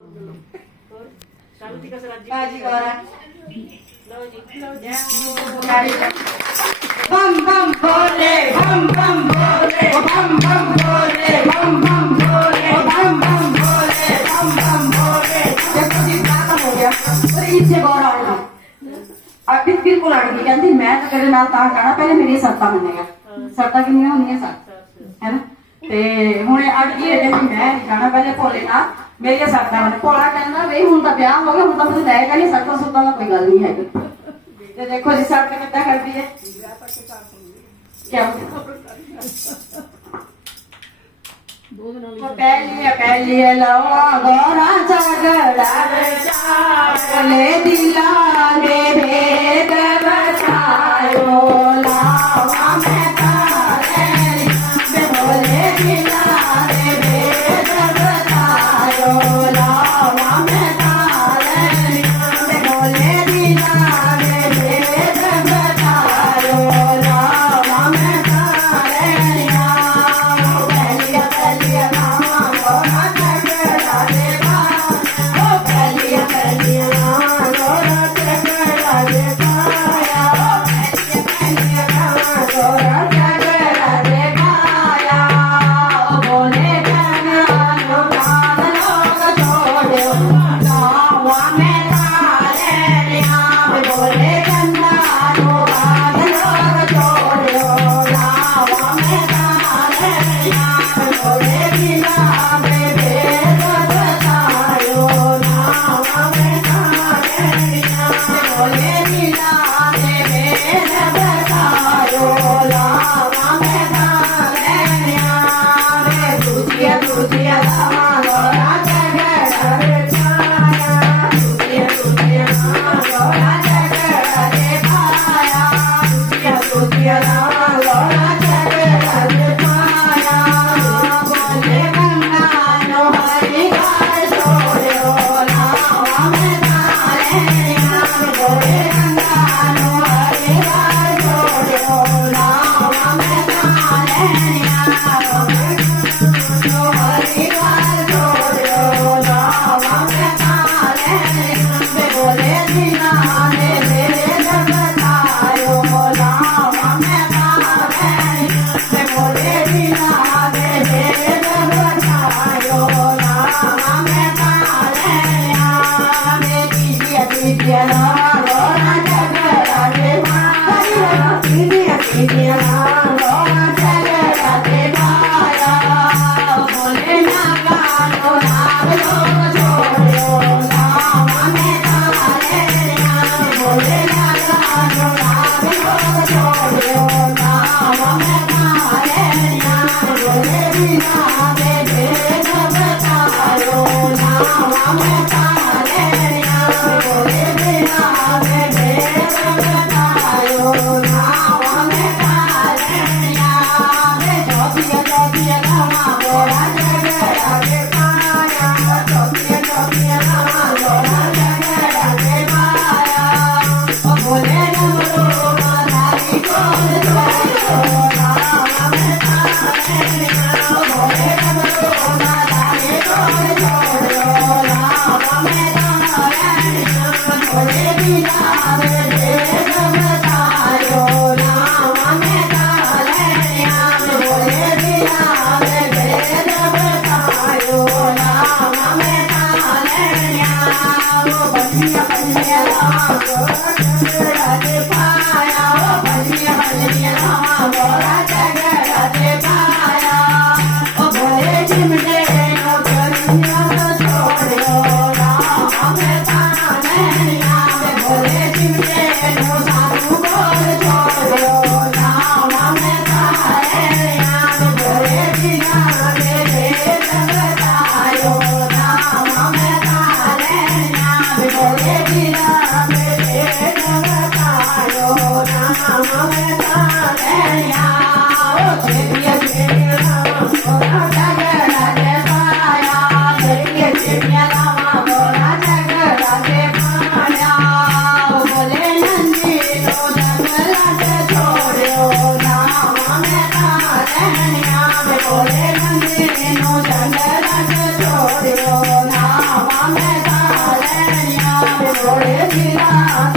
बाजी गौरा बम बम भोले बम बम भोले बम बम भोले बम बम भोले बम बम भोले बम बम भोले। देखो जी खत्म हो गया और इच्छे गौरा आ गई अभी बिल्कुल अड़ गई कहती मैं तो तेरे नाल तां गाना पहले मेरी शर्तां मन्नेगा शर्तां किन्नियां होंदियां सर है ना ते हुणे अड़ गई है कहती मैं गाना पहले भोले नाल मेरी शर्तां मन्ने। भोला कहंदा वे हुण तां ब्याह हो गया हुण तां मैं लैगा नहीं शर्तां सुर्तां दा कोई गल नहीं है। ते देखो जी शर्त कितना करती है क्या पहली लवा गौरा झगड़ा बोले दिला में भेद बचायो लावा में बोले दिला में भेद बचायो लावा में बोले दिला में भेद बचायो लावा में જોડે જીરા